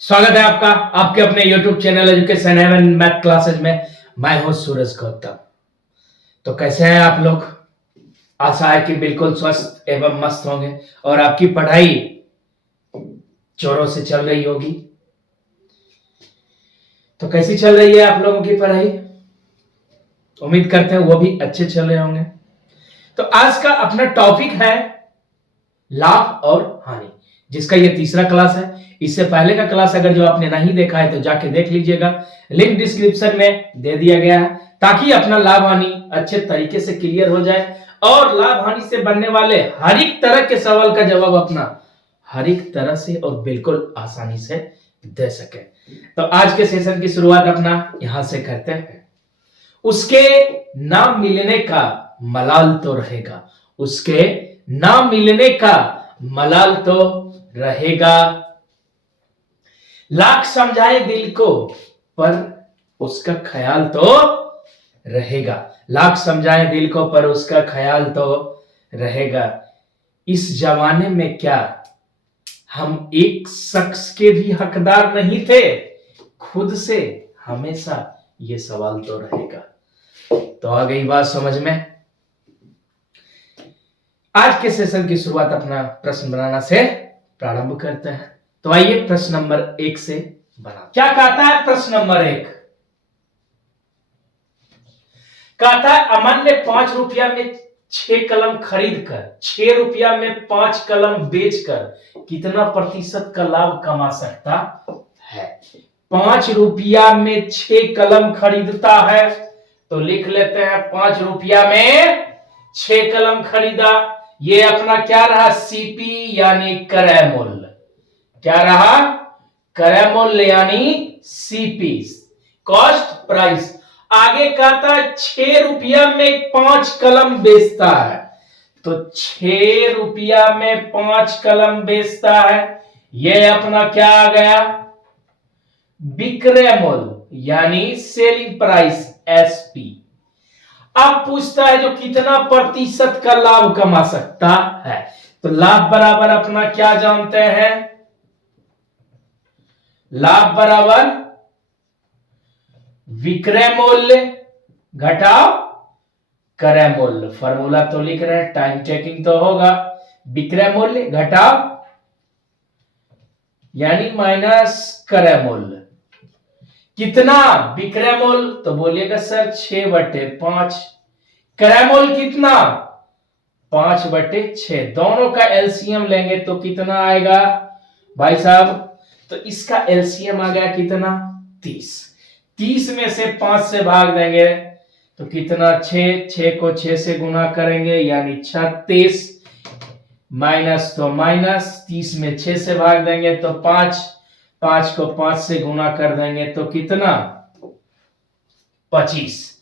स्वागत है आपका आपके अपने YouTube channel education heaven math classes में। मैं हूं सूरज गौतम। तो कैसे हैं आप लोग? आशा है कि बिल्कुल स्वस्थ एवं मस्त होंगे और आपकी पढ़ाई जोरों से चल रही होगी। तो कैसी चल रही है आप लोगों की पढ़ाई? उम्मीद करते हैं वो भी अच्छे चल रहे होंगे। तो आज का अपना टॉपिक है लाभ और हानि, जिसका ये तीसरा क्लास है। इससे पहले का क्लास अगर जो आपने नहीं देखा है तो जाके देख लीजिएगा, लिंक डिस्क्रिप्शन में दे दिया गया है, ताकि अपना लाभ हानि अच्छे तरीके से क्लियर हो जाए और लाभ हानि से बनने वाले हर एक तरह के सवाल का जवाब अपना हर एक तरह से और बिल्कुल आसानी से दे सके। तो आज के सेशन की शुरुआत अपना यहां से करते हैं। उसके ना मिलने का मलाल तो रहेगा, उसके ना मिलने का मलाल तो रहेगा। लाख समझाए दिल को पर उसका ख्याल तो रहेगा। लाख समझाए दिल को पर उसका ख्याल तो रहेगा। इस जमाने में क्या हम एक शख्स के भी हकदार नहीं थे? खुद से हमेशा ये सवाल तो रहेगा। तो आ गई बात समझ में। आज के सेशन की शुरुआत अपना प्रश्न बनाना से प्रारंभ करते हैं। तो आइए प्रश्न नंबर 1 से बना। क्या कहता है प्रश्न नंबर 1? कहता है अमन ने 5 रुपया में 6 कलम खरीद कर 6 रुपया में 5 कलम बेचकर कितना प्रतिशत का लाभ कमा सकता है? 5 रुपया में 6 कलम खरीदता है तो लिख लेते हैं 5 रुपया में 6 कलम खरीदा। ये अपना क्या रहा? सीपी यानी क्रय मूल्य। क्या रहा? क्रय मूल्य यानी सीपी, कॉस्ट प्राइस। आगे कहता है 6 रुपया में 5 कलम बेचता है, तो 6 रुपया में 5 कलम बेचता है। यह अपना क्या आ गया? विक्रय मूल्य यानी सेलिंग प्राइस, एसपी। अब पूछता है जो कितना प्रतिशत का लाभ कमा सकता है। तो लाभ बराबर अपना क्या जानते हैं? लाभ बराबर विक्रय मूल्य घटाओ क्रय मूल्य। फॉर्मूला तो लिख रहे हैं, टाइम टेकिंग तो होगा। विक्रय मूल्य घटाओ यानी माइनस क्रय मूल्य। कितना विक्रय मूल्य? तो बोलिएगा सर 6/5। क्रय मूल्य कितना? 5/6। दोनों का एलसीएम लेंगे तो कितना आएगा भाई साहब? तो इसका एलसीएम आ गया कितना? 30। 30 में से 5 से भाग देंगे तो कितना? 6 को 6 से गुना करेंगे यानी 36, माइनस तो माइनस, 30 में 6 से भाग देंगे तो 5, 5 को 5 से गुना कर देंगे तो कितना? 25।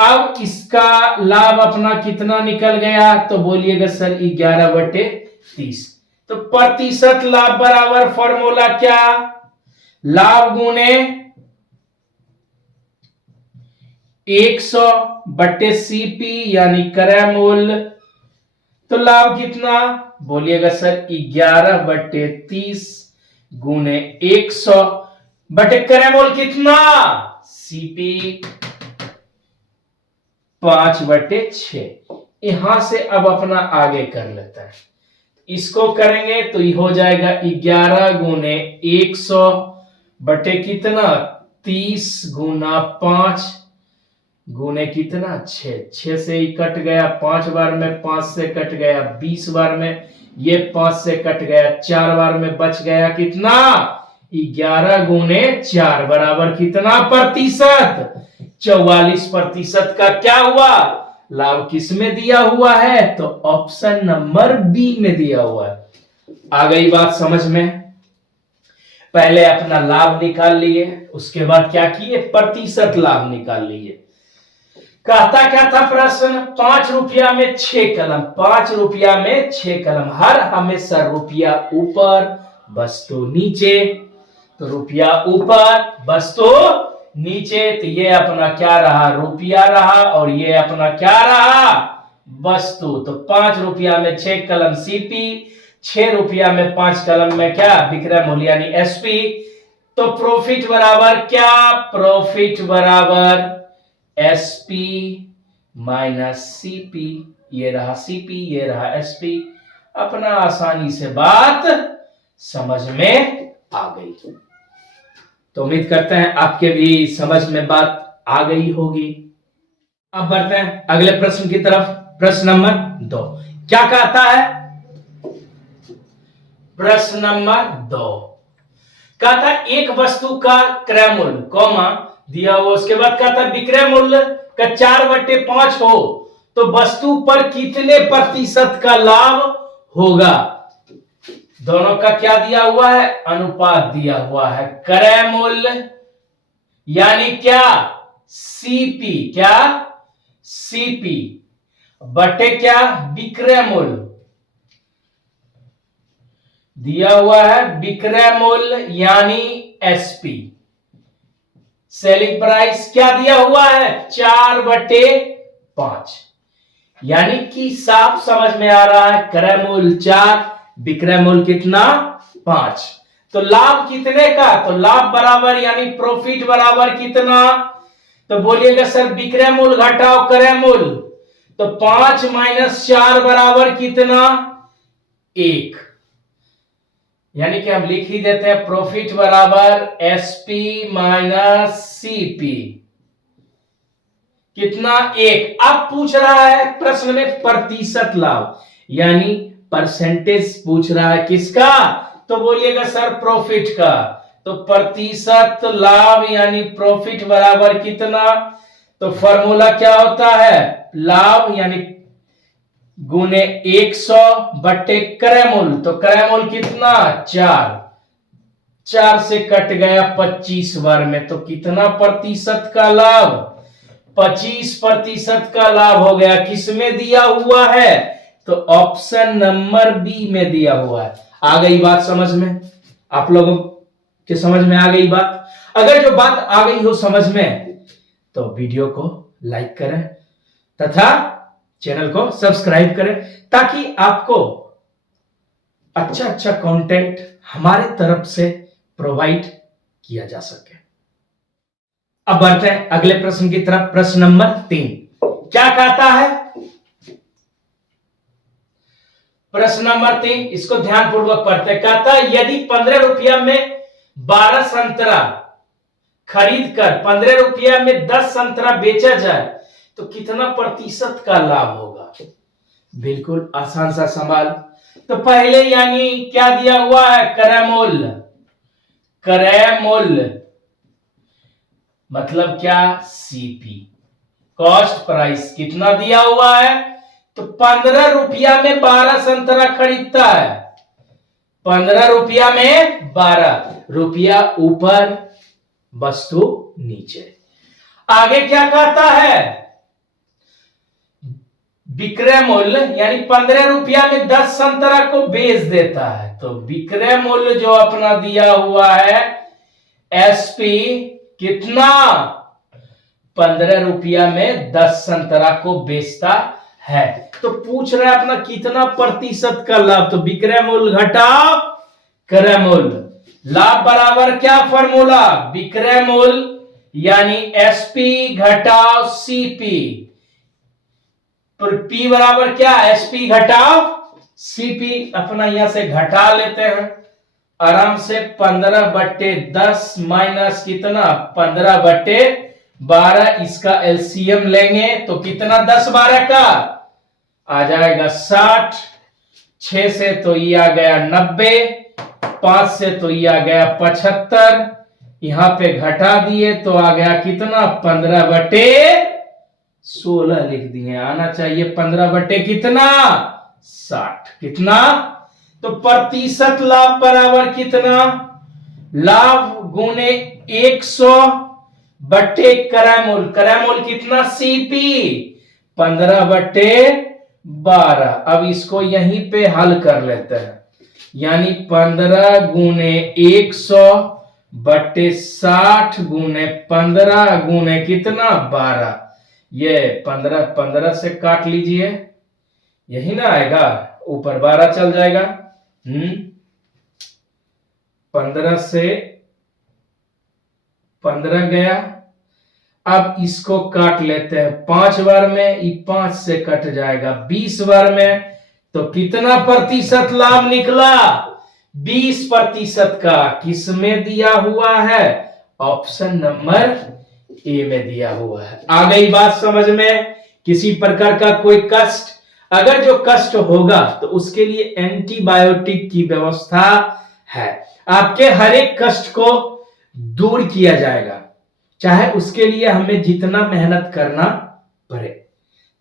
अब इसका लाभ अपना कितना निकल गया? तो बोलिएगा सर 11/30। तो प्रतिशत लाभ बराबर फॉर्मूला क्या? लाभ गुने 100/सीपी यानी क्रय मूल्य। तो लाभ कितना? बोलिएगा सर 11/30 गुने 100/क्रय मूल्य कितना? सीपी 5/6। यहां से अब अपना आगे कर लेता है। इसको करेंगे तो ये हो जाएगा 11 गुने 100 कितना? 30 गुना 5 गुने कितना? 6। 6 से ही कट गया 5 बार में, 5 से कट गया 20 बार में, ये 5 से कट गया 4 बार में, बच गया कितना? 11 गुने 4 बराबर कितना प्रतिशत? 44% का क्या हुआ? लाभ किस में दिया हुआ है? तो ऑप्शन नंबर बी में दिया हुआ है। आ गई बात समझ में। पहले अपना लाभ निकाल लिए, उसके बाद क्या किए? प्रतिशत लाभ निकाल लिए। कहता क्या था प्रश्न? 5 रुपया में 6 कलम। 5 रुपया में 6 कलम। हर हमेशा रुपया ऊपर वस्तु नीचे, तो रुपया ऊपर वस्तु नीचे। तो ये अपना क्या रहा? रुपया रहा, और ये अपना क्या रहा? वस्तु। तो 5 रुपया में 6 कलम सीपी, ₹6 में 5 कलम में क्या विक्रय मूल्य यानी एसपी। तो प्रॉफिट बराबर क्या, प्रॉफिट बराबर एसपी माइनस सीपी। ये रहा सीपी, ये रहा एसपी। अपना आसानी से बात समझ में आ गई। तो उम्मीद करते हैं आपके भी समझ में बात आ गई होगी। अब बढ़ते हैं अगले प्रश्न की तरफ। प्रश्न नंबर 2 क्या कहता है? प्रश्न नंबर 2 कहता है एक वस्तु का क्रय मूल्य कॉमा दिया हुआ, उसके बाद कहता है विक्रय मूल्य का 4/5 हो तो वस्तु पर कितने प्रतिशत का लाभ होगा। दोनों का क्या दिया हुआ है, अनुपात दिया हुआ है। क्रय मूल्य यानी क्या, सीपी, क्या सीपी बटे क्या विक्रय मूल्य दिया हुआ है, विक्रय मूल्य यानी एसपी। सेलिंग प्राइस क्या दिया हुआ है, 4/5। यानी कि साफ समझ में आ रहा है, क्रय मूल्य 4, विक्रय मूल्य कितना 5। तो लाभ कितने का, तो लाभ बराबर यानी प्रॉफिट बराबर कितना, तो बोलिएगा सर विक्रय मूल्य घटाओ क्रय मूल्य, तो 5 - 4 बराबर कितना 1। यानी कि हम लिख ही देते हैं प्रॉफिट बराबर एसपी माइनस सीपी कितना 1। अब पूछ रहा है प्रश्न में प्रतिशत लाभ यानी परसेंटेज पूछ रहा है किसका, तो बोलिएगा सर प्रॉफिट का। तो प्रतिशत लाभ यानी प्रॉफिट बराबर कितना, तो फॉर्मूला क्या होता है, लाभ यानी गुने 100 बटे क्रय मूल्य। तो क्रय मूल्य कितना 4 से कट गया 25 बार में, तो कितना प्रतिशत का लाभ, 25% का लाभ हो गया। किसमें दिया हुआ है, तो ऑप्शन नंबर बी में दिया हुआ है। आ गई बात समझ में, आप लोगों के समझ में आ गई बात। अगर जो बात आ गई हो समझ में तो वीडियो को लाइक करें तथा चैनल को सब्सक्राइब करें ताकि आपको अच्छा अच्छा कंटेंट हमारे तरफ से प्रोवाइड किया जा सके। अब बढ़ते हैं अगले प्रश्न की तरफ। प्रश्न नंबर 3 क्या कहता है, प्रश्न नंबर 3 इसको ध्यानपूर्वक पढ़ते हैं। कहता है यदि 15 रुपया में 12 संतरा खरीद कर 15 रुपया में 10 संतरा बेचा जाए तो कितना प्रतिशत का लाभ होगा। बिल्कुल आसान सा सवाल। तो पहले यानी क्या दिया हुआ है, क्रय मूल्य। क्रय मूल्य मतलब क्या, सीपी, कॉस्ट प्राइस कितना दिया हुआ है, तो 15 रुपया में 12 संतरा खरीदता है। 15 रुपया में 12, रुपया ऊपर वस्तु नीचे। आगे क्या कहता है, विक्रय मूल्य यानी 15 रुपया में 10 संतरा को बेच देता है। तो विक्रय मूल्य जो अपना दिया हुआ है एसपी कितना, 15 रुपया में 10 संतरा को बेचता है। तो पूछ रहा है अपना कितना प्रतिशत का लाभ, तो विक्रय मूल्य घटाओ क्रय मूल्य, लाभ बराबर क्या फॉर्मूला, विक्रय मूल्य यानी एसपी घटाओ सीपी। पी बराबर क्या, एसपी घटाओ सीपी। अपना यहां से घटा लेते हैं आराम से, 15/10 माइनस कितना 15/12। इसका एलसीएम लेंगे तो कितना 10/12 का आ जाएगा 60। 6 से तो ये आ गया 90, 5 से तो ये आ गया 75। यहां पे घटा दिए तो आ गया कितना 15/16 लिख दिए, आना चाहिए 15 कितना 60। कितना, तो प्रतिशत लाभ बराबर कितना, लाभ गुने 100 बटे क्रय मूल्य। क्रय मूल्य कितना सीपी 15/12। अब इसको यहीं पे हल कर लेते हैं, यानी 15 गुने 100 बटे 60 गुने 15 गुने कितना 12। ये 15 से काट लीजिए, यही ना आएगा, ऊपर 12 चल जाएगा। 15 से 15 गया। अब इसको काट लेते हैं 5 बार में, ये 5 से कट जाएगा 20 बार में। तो कितना प्रतिशत लाभ निकला? 20% का। किस में दिया हुआ है? ऑप्शन नंबर ए में दिया हुआ है। आ गई बात समझ में? किसी प्रकार का कोई कष्ट, अगर जो कष्ट होगा तो उसके लिए एंटीबायोटिक की व्यवस्था है। आपके हर एक कष्ट को दूर किया जाएगा, चाहे उसके लिए हमें जितना मेहनत करना पड़े।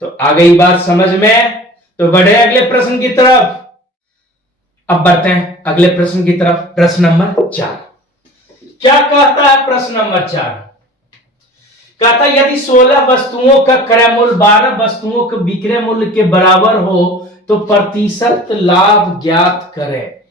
तो आ गई बात समझ में? तो बढ़े अगले प्रश्न की तरफ। अब बढ़ते हैं अगले प्रश्न की तरफ। प्रश्न नंबर 4 क्या कहता है? प्रश्न नंबर 4 कहता है यदि 16 वस्तुओं का क्रय मूल्य 12 वस्तुओं के विक्रय मूल्य के बराबर हो तो प्रतिशत लाभ ज्ञात करें।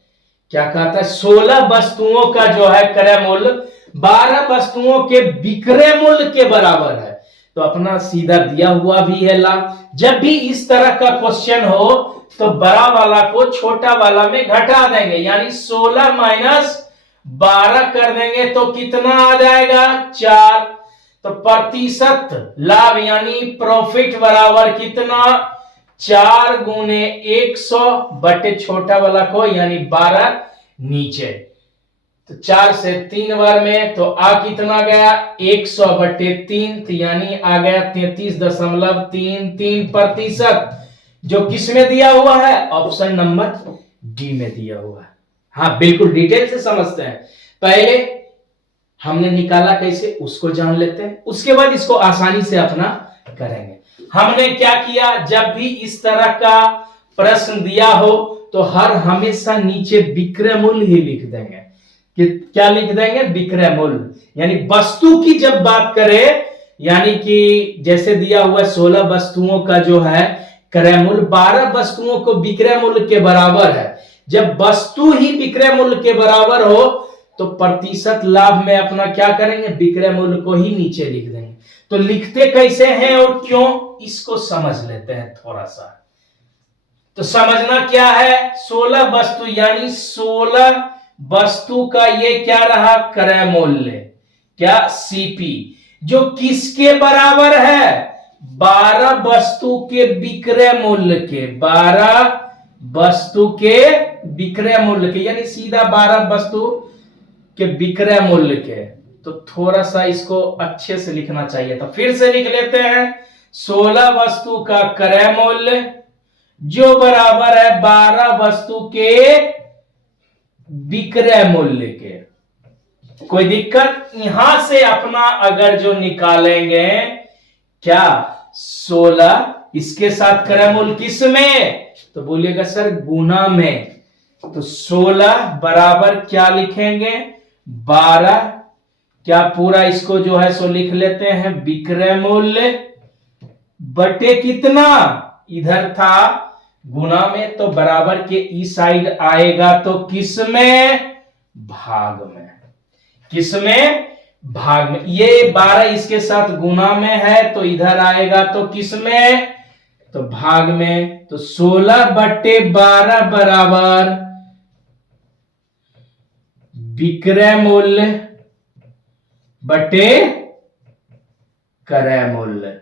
क्या कहता है? 16 वस्तुओं का जो है क्रय मूल्य 12 वस्तुओं के विक्रय मूल्य के बराबर है। तो अपना सीधा दिया हुआ भी है लाभ। जब भी इस तरह का क्वेश्चन हो तो बड़ा वाला को छोटा वाला में घटा देंगे, यानी 16 माइनस 12 कर देंगे तो कितना आ जाएगा? 4। तो प्रतिशत लाभ यानी प्रॉफिट बराबर कितना? 4 गुने 100 बटे छोटा वाला को यानी 12 नीचे। तो 4 से 3 बार में तो आ कितना गया? 100 बटे 3 तो यानी आ गया 33.33%, जो किस में दिया हुआ है? ऑप्शन नंबर डी में दिया हुआ है। हाँ बिल्कुल डिटेल से समझते हैं। पहले हमने निकाला कैसे उसको जान लेते हैं, उसके बाद इसको आसानी से अपना करेंगे। हमने क्या किया, जब भी इस तरह का प्रश्न दिया हो तो हर हमेशा नीचे विक्रय मूल्य ही लिख देंगे। कि क्या लिख देंगे? विक्रय मूल्य। यानी वस्तु की जब बात करें, यानी कि जैसे दिया हुआ 16 वस्तुओं का जो है क्रय मूल्य 12 वस्तुओं को विक्रय मूल्य के बराबर है। जब वस्तु ही विक्रय मूल्य के बराबर हो तो प्रतिशत लाभ में अपना क्या करेंगे? विक्रय मूल्य को ही नीचे लिख देंगे। तो लिखते कैसे हैं और क्यों, इसको समझ लेते हैं थोड़ा सा। तो समझना क्या है? 16 वस्तु यानी 16 वस्तु का ये क्या रहा? क्रय मूल्य। क्या? सीपी, जो किसके बराबर है? 12 वस्तु के विक्रय मूल्य के। 12 वस्तु के विक्रय मूल्य के, यानी सीधा 12 वस्तु के विक्रय मूल्य के। तो थोड़ा सा इसको अच्छे से लिखना चाहिए, तो फिर से लिख लेते हैं। 16 वस्तु का क्रय मूल्य जो बराबर है 12 वस्तु के विक्रय मूल्य के। कोई दिक्कत? यहां से अपना अगर जो निकालेंगे क्या? 16 इसके साथ क्रय मूल्य किस में? तो बोलिएगा सर गुना में। तो 16 बराबर क्या लिखेंगे? 12। क्या पूरा इसको जो है सो लिख लेते हैं विक्रय मूल्य बटे कितना? इधर था गुना में, तो बराबर के इस साइड आएगा तो किस में? भाग में। किस में? भाग में। ये 12 इसके साथ गुना में है तो इधर आएगा तो किस में? तो भाग में। तो 16 बटे 12 बराबर विक्रय मूल्य बटे क्रय मूल्य।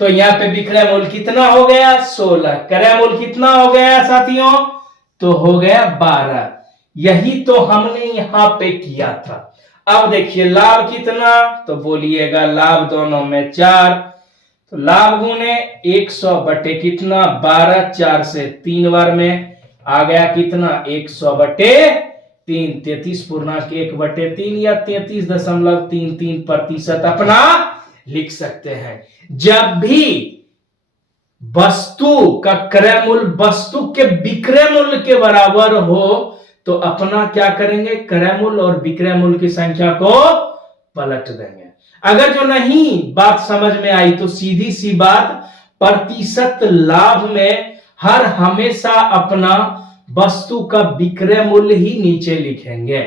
तो यहां पे विक्रय मूल्य कितना हो गया? 16। क्रय मूल्य कितना हो गया साथियों? तो हो गया 12। यही तो हमने यहां पे किया था। अब देखिए लाभ कितना? तो बोलिएगा लाभ दोनों में 4। तो लाभ गुने 100 बटे कितना? 12। 4 से 3 बार में आ गया कितना? 100 बटे 3। 33.1 बटे 3 या 33.33% अपना लिख सकते हैं। जब भी वस्तु का क्रय मूल्य वस्तु के विक्रय मूल्य के बराबर हो तो अपना क्या करेंगे? क्रय मूल्य और विक्रय मूल्य की संख्या को पलट देंगे। अगर जो नहीं बात समझ में आई तो सीधी सी बात, प्रतिशत लाभ में हर हमेशा अपना वस्तु का विक्रय मूल्य ही नीचे लिखेंगे।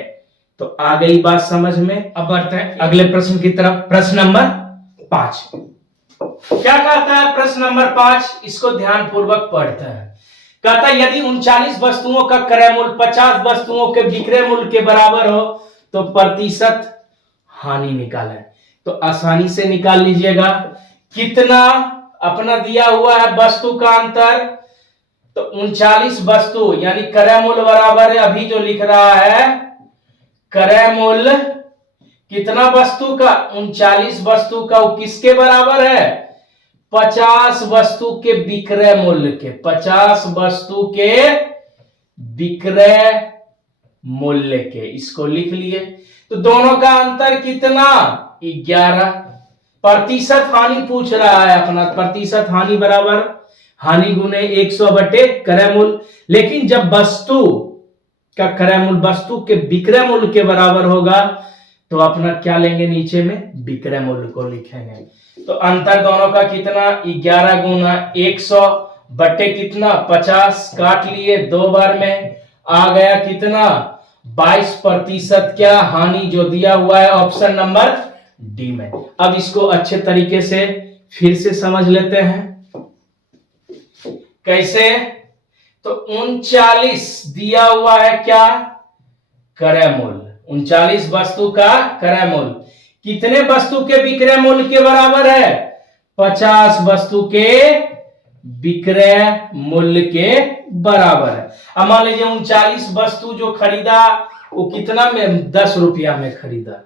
तो आ गई बात समझ में। अब बढ़ते हैं अगले प्रश्न की तरफ। प्रश्न नंबर 5 क्या कहता है? प्रश्न नंबर 5 इसको ध्यान पूर्वक पढ़ते हैं। कहता है यदि 39 वस्तुओं का क्रय मूल्य 50 वस्तुओं के विक्रय मूल्य के बराबर हो तो प्रतिशत हानि निकालें। तो आसानी से निकाल लीजिएगा। कितना अपना दिया हुआ है वस्तु का अंतर, तो 39 वस्तु यानी क्रय मूल्य बराबर है, अभी जो लिख रहा है क्रय मूल्य कितना वस्तु का, 39 वस्तु का, वो किसके बराबर है, 50 वस्तु के विक्रय मूल्य के, 50 वस्तु के विक्रय मूल्य के। इसको लिख लिए। तो दोनों का अंतर कितना, 11। प्रतिशत हानि पूछ रहा है अपना, प्रतिशत हानि बराबर हानि गुने 100 बटे क्रय मूल्य। लेकिन जब वस्तु का क्रय मूल्य वस्तु के विक्रय मूल्य के बराबर होगा तो अपना क्या लेंगे, नीचे में विक्रय मूल्य को लिखेंगे। तो अंतर दोनों का कितना, 11 गुना 100 बटे कितना 50, काट लिए 2 बार में, आ गया कितना 22% क्या हानि, जो दिया हुआ है ऑप्शन नंबर डी में। अब इसको अच्छे तरीके से फिर से समझ लेते हैं। कैसे, तो 39 दिया हुआ है क्या, क्रय मूल्य, 39 वस्तु का क्रय मूल्य कितने वस्तु के विक्रय मूल्य के बराबर है, 50 वस्तु के विक्रय मूल्य के बराबर है। अब मान लीजिए 39 वस्तु जो खरीदा वो कितना में, 10 रुपया में खरीदा।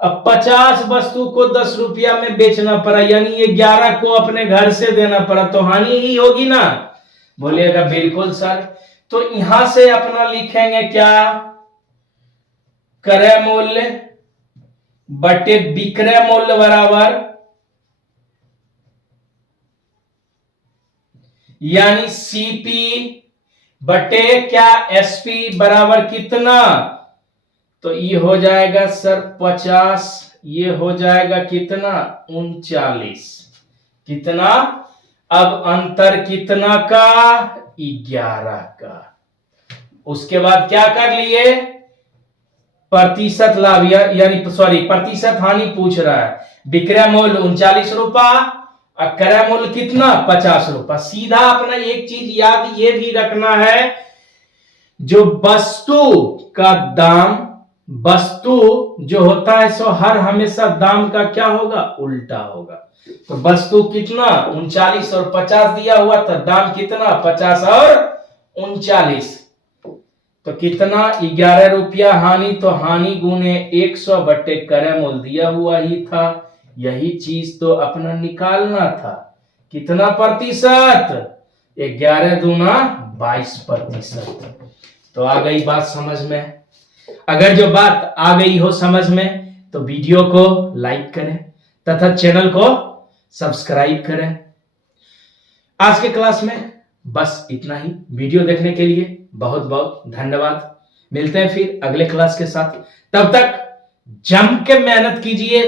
अब 50 वस्तु को 10 रुपया में बेचना पड़ा, यानी 11 को अपने घर से देना पड़ा, तो हानि ही होगी ना। बोलिएगा बिल्कुल सर। तो यहां से अपना लिखेंगे क्या, क्रय मूल्य बटे विक्रय मूल्य बराबर, यानी सीपी बटे क्या एसपी बराबर कितना, तो ये हो जाएगा सर 50, ये हो जाएगा कितना 39, कितना, अब अंतर कितना का, 11 का। उसके बाद क्या कर लिए, प्रतिशत लाभ यानी सॉरी प्रतिशत हानि पूछ रहा है, विक्रय मूल्य 39 रुपया और क्रय मूल्य कितना 50 रुपया। सीधा अपना एक चीज याद ये भी रखना है, जो वस्तु का दाम, वस्तु जो होता है सो हर हमेशा दाम का क्या होगा, उल्टा होगा। तो वस्तु कितना 39 और 50 दिया हुआ था, दाम कितना 50 और 39, तो कितना 11 रुपया हानि, तो हानि गुने 100 बटे क्रय मूल्य दिया हुआ ही था। यही चीज तो अपना निकालना था, कितना प्रतिशत, 11 दूना 22%। तो आ गई बात समझ में। अगर जो बात आ गई हो समझ में तो वीडियो को लाइक करें तथा चैनल को सब्सक्राइब करें। आज के क्लास में बस इतना ही। वीडियो देखने के लिए बहुत बहुत धन्यवाद। मिलते हैं फिर अगले क्लास के साथ, तब तक जम के मेहनत कीजिए।